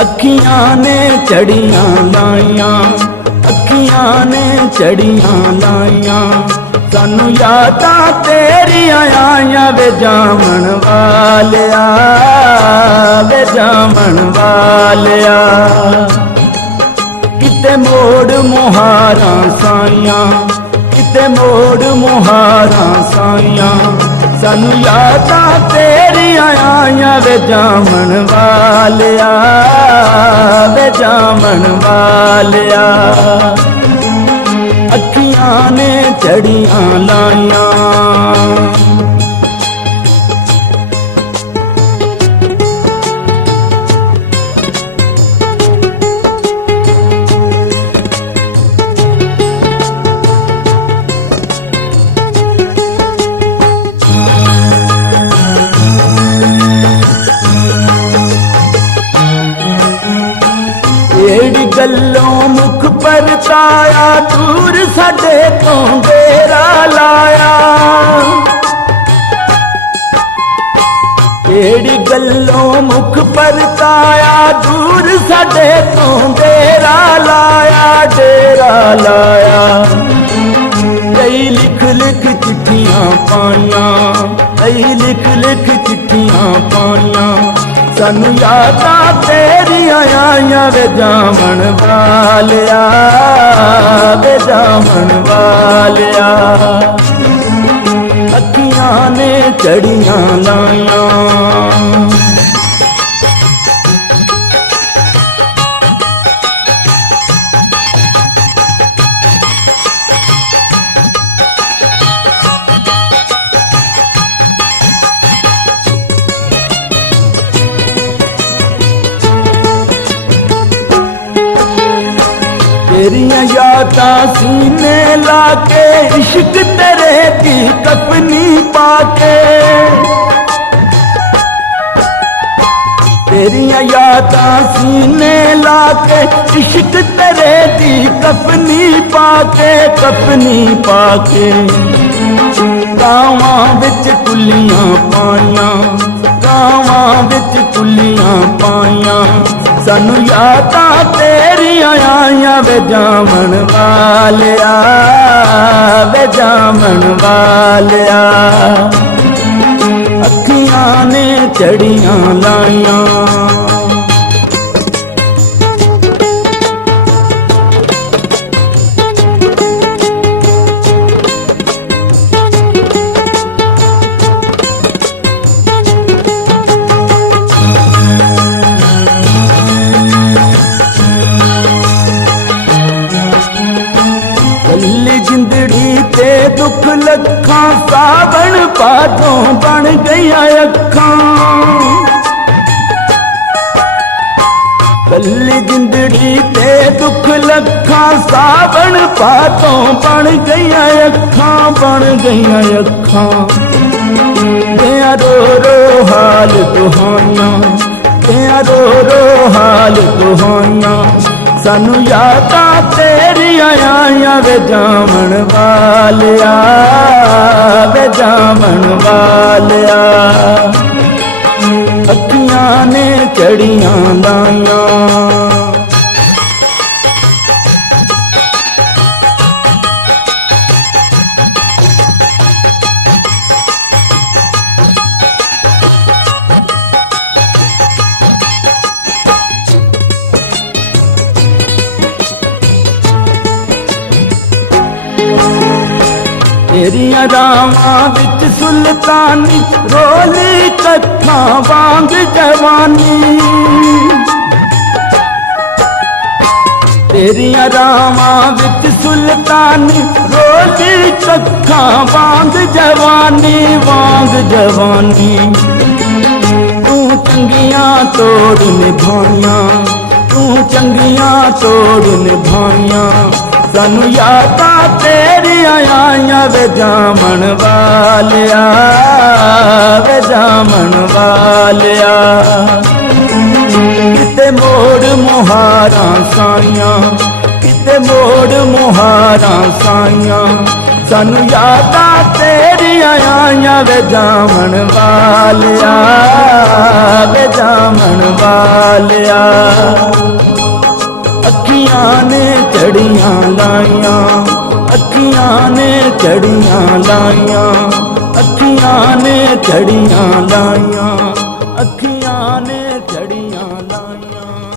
अखियां ने चढ़ियां लाइयां, अखियां ने चढ़ियां लाइयां, सानू यादां तेरियां आइयां वे जामन वालिया, वे जामन वालिया। किते मोड़ मुहारां साइयां, किते मोड़ मुहारां साइयां, सानू यादां तेरियां आइयां वे जामन वालिया, वे जामन वालिया। अखियां ने चढ़ियां लाइयां, गल्लों मुख पर ताया दूर साडे तो डेरा लाया। केड़ी गल्लों मुख पर ताया दूर साडे तो डेरा लाया, डेरा लाया। कई लिख लिख चिट्ठियां पाइयां, कई लिख लिख चिट्ठियां पाइयां, सानू यादां तेरियां आइयां वे जामन वालिया, वे जामन वालिया। अखियां ने चढ़ियां लाइयां, तेरियां यादां सीने लाके इश्क तेरे की कफनी पाके, तेरियां यादां सीने लाके इश्क तेरे की कफनी पाके, कफनी पाके। गावां विच कुलियां पाइयां, गावां विच कुलियां पाइयां, सानू यादां तेरियां आइयां वे जामन वालिया, वे जामन वालिया। अखियां ने चढ़ियां लाइयां, जिंदड़ी ते दुख लखां सावन पादों बन गईयां अखां। कल्ली जिंदड़ी ते दुख लखां सावन पादों बन गईयां अखां, बन गईयां अखां। तेरा रो रो हाल दुहाइयां, तेरा रो रो हाल दुहाइयां, सानू यादां तेरियां आइयां वे जामन वालिया, वे जामन वालिया। अखियां ने चढ़ियां लाइयां, तेरियां रावां विच सुल्तानी रोली कत्थां वांग जवानी। तेरियां रावां विच सुल्तानी रोली कत्थां वांग जवानी, वांग जवानी। तू चंगियां तोड़ निभाइयां, तू चंगियां तोड़ निभाइयां, सानू यादां तेरियां आइयां वे जामन वालिया, वे जामन वालिया। किते मोड़ मुहारां साइयां, किते मोड़ मुहारां साइयां, सानू यादां तेरियां आइयां वे जामन वालिया, वे जामन वालिया। लिया। अखियां ने चढ़ियां लाइया, अखियां ने चढ़ियां लाइया, अखियां ने चढ़ियां लाइया, अखियां